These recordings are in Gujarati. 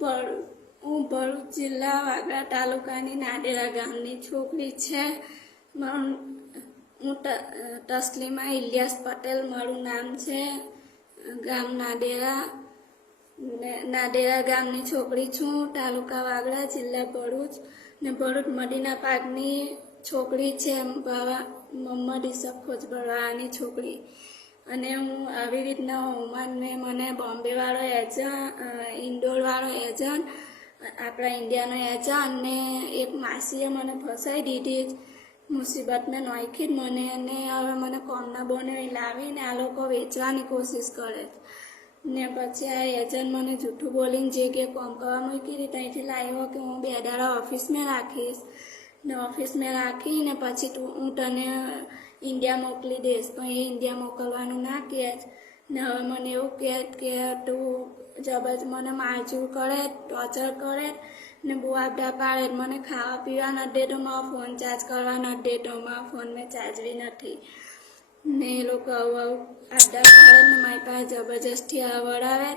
ભરૂચ હું ભરૂચ જિલ્લા વાગરા તાલુકાની નાડેરા ગામની છોકરી છે. મારું હું તસ્લીમા ઇલિયાસ પટેલ મારું નામ છે. ગામ નાડેરા ને નાડેરા ગામની છોકરી છું. તાલુકા વાગરા, જિલ્લા ભરૂચ. ને ભરૂચ મદીના પાકની છોકરી છે બાવા મોહમ્મદ ઈસફ ખોજબરવાની છોકરી. અને હું આવી રીતના ઓમાનને મને બોમ્બેવાળો એજન્ટ ઇન્ડોરવાળો એજન્ટ, આપણા ઇન્ડિયાનો એજન્ટ ને એક માસીએ મને ફસાઈ દીધી મુસીબતમાં નાખી જ મને અને હવે મને કોમના બોને લાવીને આ લોકો વેચવાની કોશિશ કરે ને પછી આ એજન્ટ મને જૂઠું બોલીને જે કે કોમ કરવા મૂકી રીતે ત્યાંથી લાવ્યો કે હું બે દાડા ઓફિસમાં રાખીશ. ને ઓફિસમાં રાખીને પછી હું તને ઇન્ડિયા મોકલી દઈશ. પણ એ ઇન્ડિયા મોકલવાનું ના કહે જ. ને હવે મને એવું કહે કે તું જબરજસ્ત મને મારઝૂર કરે ટોર્ચર કરે ને બહુ આપડા પાડે મને ખાવા પીવા નથી દેતો મારો ફોન ચાર્જ કરવા નથી દેતો મારા ફોન મેં ચાર્જવી નથી. ને એ લોકો આવું આવું આડા પાડે ને મારી પાસે જબરજસ્તી આવડાવે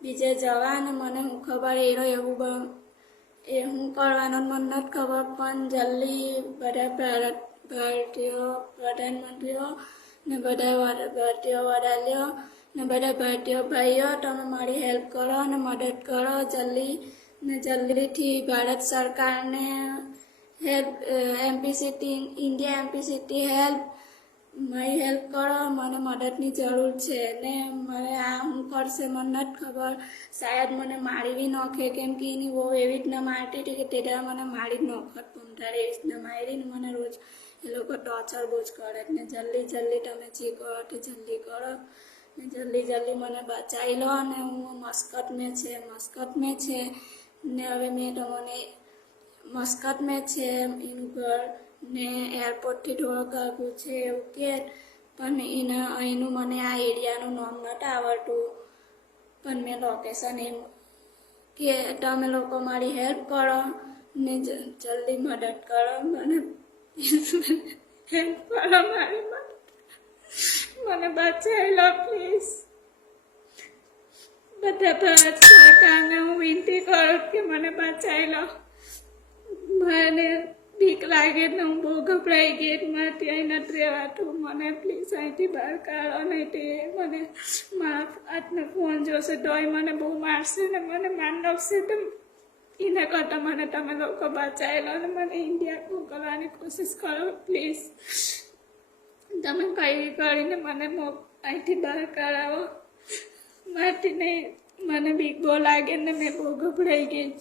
બીજે જવા ને મને હું ખબર એનો એવું બ- એ હું કરવાનું મને નથી ખબર, પણ જલ્દી બધા ભારતીય પ્રધાનમંત્રીઓ ને બધા ભારતીય વડાલીઓ ને બધા ભારતીય ભાઈઓ, તમે મારી હેલ્પ કરો અને મદદ કરો જલ્દી. ને જલ્દીથી ભારત સરકારને help MPCT India MPCT help મારી હેલ્પ કરો, મને મદદની જરૂર છે ને મને આ હું કરશે મને નથી ખબર. શાયદ મને મારી બી નાખે, કેમ કે એની બહુ એવી રીતના મારતી હતી કે તેડા મને મારી જ નોખત પમટાડે એવી રીતના મારીને મને રોજ એ લોકો ટોર્ચર બહુ જ કરે ને જલ્દી જલ્દી તમે જે કરો તે જલ્દી કરો. ને જલ્દી જલ્દી મને બચાવી લો અને હું મસ્કત મેં છે મસ્કત મેં છે. ને હવે મેં તમને મસ્કત મેં છે એનું ઘર ને એરપોર્ટથી થોડોક આગું છે એવું કે. પણ એના અહીંનું મને આ એરિયાનું નામ નથી આવડતું. પણ મેં લોકેશન એમ કે તમે લોકો મારી હેલ્પ કરો ને જલ્દી મદદ કરો. મને હેલ્પ કરો મારી મને બચાવી લો પ્લીઝ બધા ભારત સરકારને હું વિનંતી કરું કે મને બચાવી લો મને બીક લાગે ને હું બહુ ગભરાઈ ગઈ એટલે મારે ત્યાં નથી રહેવાતું. મને પ્લીઝ અહીંથી બહાર કાઢો નહીં તે. મને મારા હાથનો ફોન જોશે તોય મને બહુ મારશે ને મને નાખશે તો એના કરતાં મને તમે લોકો બચાવી ને મને ઇન્ડિયા મોકલવાની કોશિશ કરો પ્લીઝ તમે કઈ કરીને મને અહીંથી બહાર કરાવો મારથી નહીં. મને બીક બહુ લાગે ને મેં બહુ ગભરાઈ ગઈ